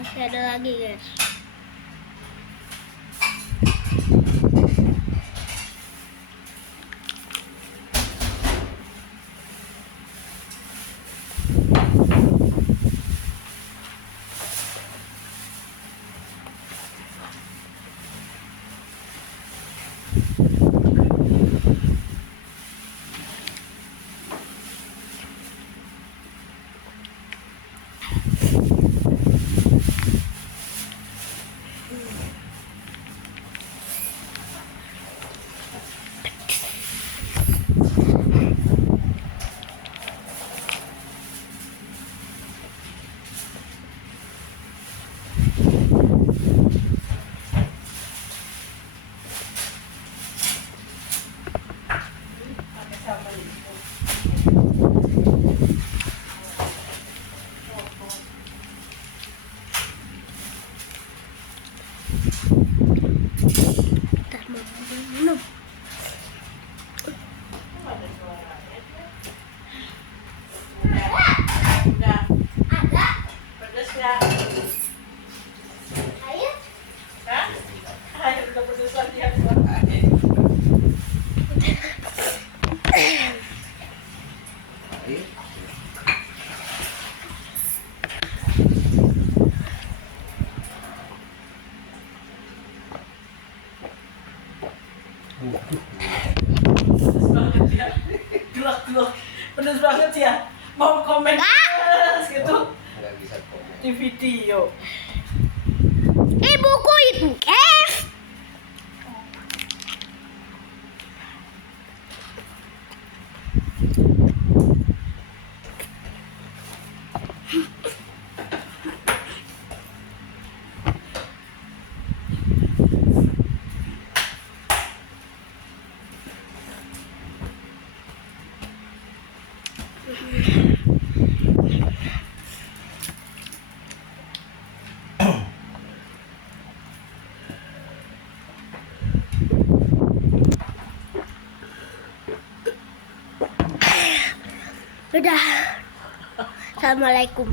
Masih ada lagi guys. Ntar mau minum. Ada. Pedas ya? Ayo. Hah? Air udah pedas lagi ya. Pedas banget ya. Gelak-gelak. Pedas banget ya. Mau komen pedas gitu Nggak bisa komen. di video. Buku itu guys. Udah. Assalamualaikum.